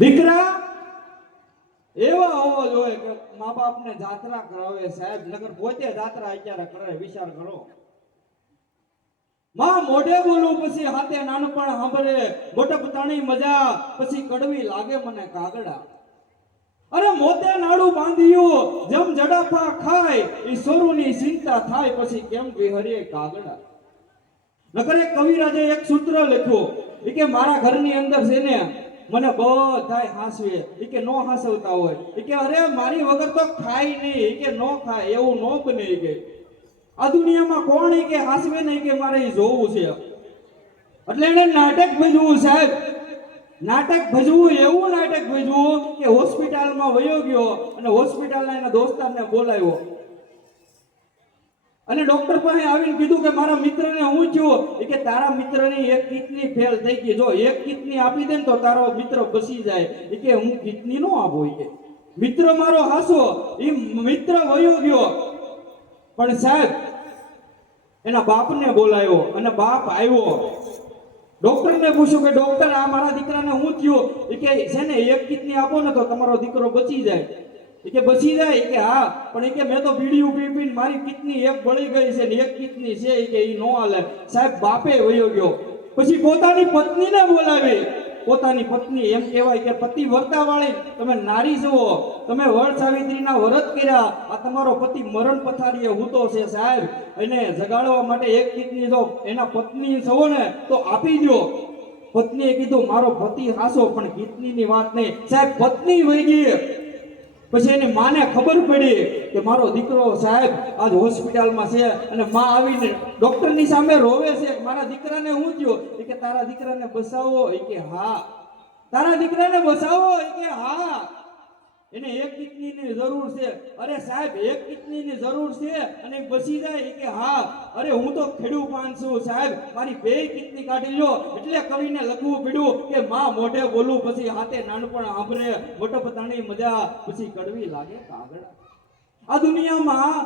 દીકરા એવા હોવો જોઈએ કે મા બાપને જાત્રા કરાવે સાહેબ, નગર પોતે જાત્રા અત્યારે કરે. વિચાર કરો, માં મોઢે બોલું પછી હાથે નાનપણ સાંભળે, મોટપ તાણી મજા પછી કડવી લાગે મને કાગડા. અરે મોતે નાડું બાંધ્યું જેમ જડાફા ખાય એ સોરુની ચિંતા થાય પછી કેમ વિહરે કાગડા. નકરે કવિરાજે એક સૂત્ર લખ્યું એ કે મારા ઘરની અંદર છે ને મને બધાય હાંસવે, એ કે નો હાંસવતા હોય, એ કે અરે મારી વગર તો ખાય નહીં, એ કે નો ખાય એવું નો બને, એ કે આ દુનિયામાં કોણ એ કે હાંસવે નહીં કે મારે એ જોવું છે. એટલે એને નાટક ભજવું સાહેબ, નાટક ભજવું, એવું નાટક ભજવું કે હોસ્પિટલમાં વયો ગયો અને હોસ્પિટલના એના દોસ્તારને બોલાવ્યો અને ડોક્ટર પાસે આવીને કીધું કે મારા મિત્રને હું થયું, એ કે તારા મિત્રની એક કિડની ફેલ થઈ ગઈ, જો એક કિડની આપી દે ને તો તારો મિત્ર બચી જાય. એ કે હું કિડની નો આપું, એ કે મિત્ર મારો હાસો. એ મિત્ર વયો ગયો પણ સાહેબ એના બાપને બોલાવ્યો અને બાપ આવ્યો. ડોક્ટરને પૂછ્યું કે ડોક્ટર આ મારા દીકરાને હું થયું, એ કે છે ને એક કિડની આપો ને તો તમારો દીકરો બચી જાય. એ કે બચી જાય, એ કે હા પણ એ કે મેં તો બીડીયું પી પીને મારી કિડની એક બળી ગઈ છે ને એક કિડની છે, એ કે ઈ નો હાલે. સાહેબ બાપે વયો ગયો. પછી પોતાની પત્નીને બોલાવી. પોતાની પત્ની, એમ કહેવાય કે પતિ વર્તા વાળી, તમે નારી જુઓ, તમે વડ સાવિત્રીના વ્રત કર્યા, આ તમારો પતિ મરણ પથારીએ હૂતો છે સાહેબ, એને જગાડવા માટે એક કિડની જો એના પત્ની છો ને તો આપી દો. પત્નીએ કીધું મારો પતિ હાસો પણ કિડનીની વાત નહીં. સાહેબ પત્ની વહી ગઈ. પછી એની માને ખબર પડી કે મારો દીકરો સાહેબ આજ હોસ્પિટલમાં છે અને માં આવીને ડોક્ટરની સામે રોવે છે કે મારા દીકરાને હું થયો, એ કે તારા દીકરાને બસાવો, એ કે હા તારા દીકરાને બસાવો, એ કે હા એને એક કિડનીની જરૂર છે. અરે સાહેબ એક કિડનીની જરૂર છે અને બસી જાય, એ કે હા અરે હું તો ખેડૂ પાન છું સાહેબ, મારી બે કિડની કાઢી લો. એટલે કવિને લખવું પડ્યું કે માં મોઢે બોલું પછી હાથે નાનપણ સાંભળે, મોટપ તાણી મજા પછી કડવી લાગે કાગડા. આ દુનિયામાં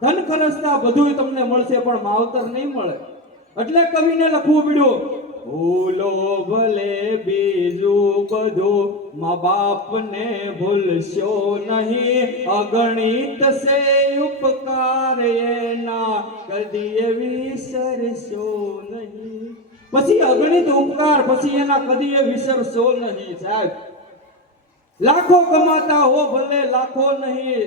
ધન ખરચતા બધું તમને મળશે પણ માવતર નહીં મળે. એટલે કવિને લખવું પડ્યું ભૂલો ભલે બીજું બધું મા બાપને ભૂલશો નહીં, અગણિત છે ઉપકાર એના કદી વિસરશો નહીં. પછી અગણિત ઉપકાર પછી એના કદી વિસરશો નહીં. સાહેબ લાખો કમાતા હો ભલે લાખો નહીં,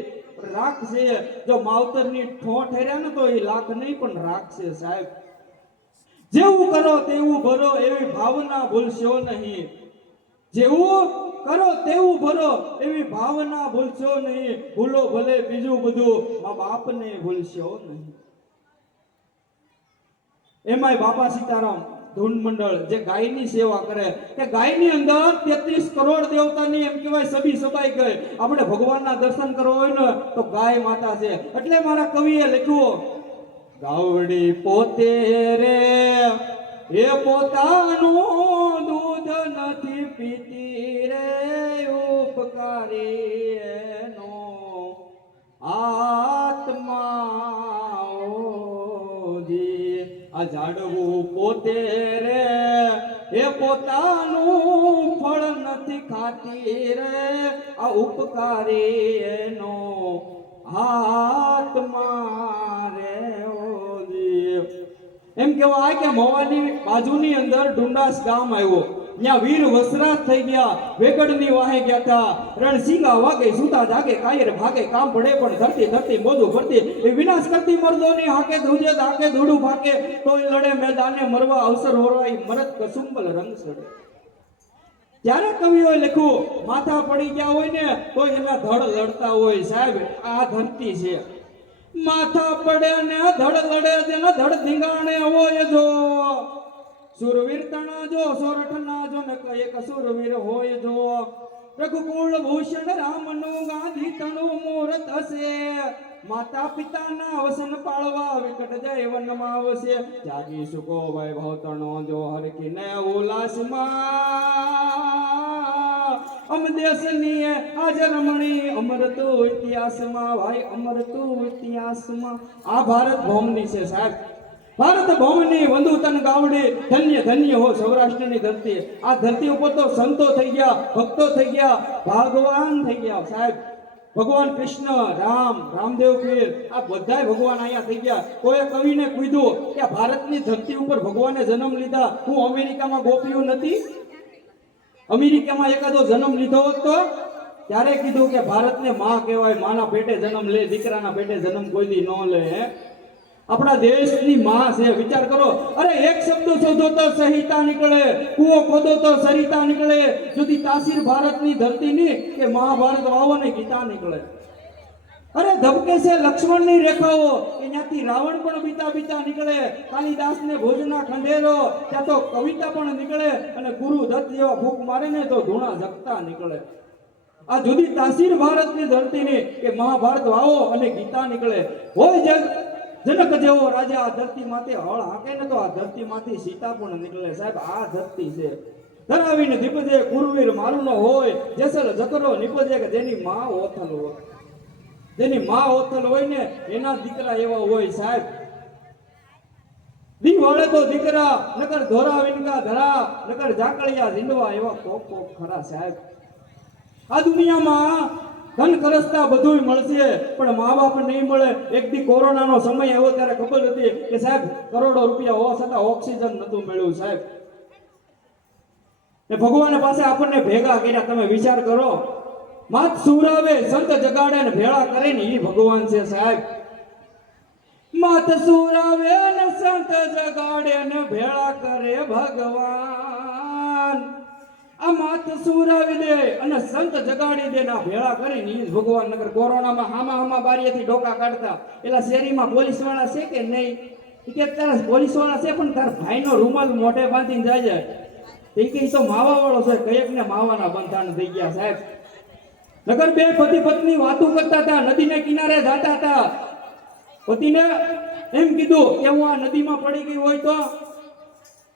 રાખશે જો માવતરની ઠોઠ હેર્યા ને તો એ લાખ નહીં પણ રાખશે સાહેબ. જેવું કરો તેવું ભરો એવી ભાવના ભૂલશો નહીં, જેવું કરો તેવું ભરો એવી ભાવના ભૂલશો નહીં. ભૂલો ભલે બીજું બધું મા બાપને ભૂલશો નહીં. એમાંય બાપા સીતારામ ધૂન મંડળ જે ગાયની સેવા કરે, કે ગાયની અંદર 33 કરોડ દેવતાની એમ કહેવાય સભી સબાઈ ગઈ. આપણે ભગવાનના દર્શન કરવા હોય ને તો ગાય માતા છે. એટલે મારા કવિએ લખ્યું ગાવડી પોતે રે એ પોતાનું દૂધ નથી પીતી રે, ઉપકારી એનો આત્મા આ ઝાડવું પોતે રે એ પોતાનું ફળ નથી ખાતી રે, આ ઉપકારી એનો આત્મા રે. એમ કહેવાય કે મવાની બાજુની અંદર ડુંડાસ ગામ આવ્યો. ત્યાં વીર વસરાજ થઈ ગયા, વેગડની વાહે ગયા હતા. રણસિંગા વાગે સુતા જાગે, કાયર ભાગે કામ પડે પણ ધરતી ધરતી મોઢું ભરતી, એ વિનાશ કરતી મર્દોની હાકે ધુજે દાકે ધૂડું ભાકે, તોય લડે મેદાને મરવા અવસર હોરવાય મરદ કસુંબલ રંગ સડે. ત્યારે કવિઓએ લખ્યું માથા પડી ગયા હોય ને તો એના ધડ લડતા હોય. સાહેબ આ ધરતી છે, માથા પડે ને ધડ લડે જેના ધડ ધીંગાણે હોય. જો સુરવીર તણા જો સોરઠ ના જો ને એક સુરવીર હોય. જો રઘુકુળ ભૂષણ રામનું ગાંધી તણું મુહૂર્ત હશે, માતા પિતાના વસન પાળવા વિકટ જય વનમાં આવશે. જાગી સુકો વૈભવ તણો જો હરકીને ઉલ્લાસમાં, અમ દેશની આજ રમણી અમરતું ઇતિહાસમાં, ભાઈ અમરતું ઇતિહાસમાં. આ ભારત ભૌમની છે સાહેબ. ભારત ભવની વંદુ તન ગાવડી, ધન્ય ધન્ય હો સૌરાષ્ટ્રની ધરતી. આ ધરતી ઉપર તો સંતો થઈ ગયા, ભક્તો થઈ ગયા, ભગવાન થઈ ગયા સાહેબ. ભગવાન કૃષ્ણ, રામ, રામદેવ પીર, આ બધાય ભગવાન અહીંયા થઈ ગયા. કોઈ કવિને કીધું કે ભારતની ધરતી ઉપર ભગવાને જન્મ લીધા, હું અમેરિકામાં ગોપ્યું નથી? અમેરિકામાં એકાદો જન્મ લીધો હોત તો ત્યારે કીધું કે ભારતને માં કહેવાય, માના પેટે જન્મ લે, દીકરાના પેટે જન્મ કોઈ દી ન લે. આપણા દેશની માં છે, વિચાર કરો. અરે એક શબ્દ શોધો તો સહિતા નીકળે, કૂવો ખોદો તો સરિતા નીકળે, જુદી તાસીર ભારતની ધરતીની કે મહાભારત વાવો ને ગીતા નીકળે. અરે ધબકે છે લક્ષ્મણની રેખાઓ, ત્યાંથી રાવણ પણ બીતા બીતા નીકળે, કાલિદાસને ભોજના ખંડેરો, ત્યાં તો કવિતા પણ નીકળે, અને ગુરુ દત્ત જેવા ફૂંક મારે ને તો ધૂણા જગતા નીકળે. આ જુદી તાસીર ભારતની ધરતીની કે મહાભારત વાવો અને ગીતા નીકળે. હોય જનક જેવો રાજા આ ધરતી માથે હળ હાકે ને તો આ ધરતી માંથી સીતા પણ નીકળે. સાહેબ આ ધરતી છે. ધરાવીને દીપજે કુરવીર મારું ન હોય, જેસલ જકરો નીપજે કે જેની માં ઓથલ હોય. જેની માં ઓથલ હોય ને એના દીકરા એવા હોય સાહેબ. દી વળે તો દીકરા, નકર ધોરા વિનકા ધરા, નકર જાકળિયા ઝીંડવા, એવા કોક કોક ખરા સાહેબ. આ દુનિયામાં ધન કરસતા બધુંય મળશે પણ મા બાપ નહીં મળે. એક દી કોરોનાનો સમય આવ્યો ત્યારે ખબર હતી કે સાહેબ કરોડો રૂપિયા હોવા છતાં ઓક્સિજન નતું મળ્યું સાહેબ. એ ભગવાન પાસે આપણને ભેગા કર્યા. તમે વિચાર કરો, માત સુરાવે સંત જગાડે ને ભેળા કરે ને એ ભગવાન છે સાહેબ. માત સુરાવે ને સંત જગાડે ને ભેળા કરે ભગવાન. આ માત સુરાવી દે અને સંત જગાડી દે ના ભેળા કરીને ઈ ભગવાન. નગર કોરોનામાં હામા બારીએથી ડોકા કાઢતા, એલા શેરીમાં પોલીસ વાળા છે કે નહીં? કે તારા પોલીસ વાળા છે પણ તાર ભાઈનો રૂમાલ મોઢે બાંધીને જાય છે. કે તો માવા વાળો છે, કયેક ને માવાના બંધાણ થઈ ગયા સાહેબ. નગર બે પતિ પત્ની વાતો કરતા હતા, નદીને કિનારે જાતા હતા. પતિને એમ કીધું કે હું આ નદીમાં પડી ગઈ હોય તો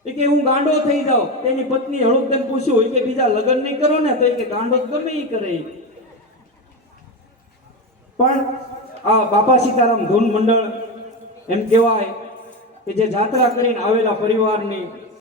કે હું ગાંડો થઈ જાઉં. એની પત્ની હળુદન પૂછ્યું કે બીજા લગ્ન નહીં કરો ને? તો કે ગાંડો ગમે એ કરે. પણ આ બાપા સીતારામ ધૂન મંડળ એમ કહેવાય કે જે જાત્રા કરીને આવેલા પરિવારની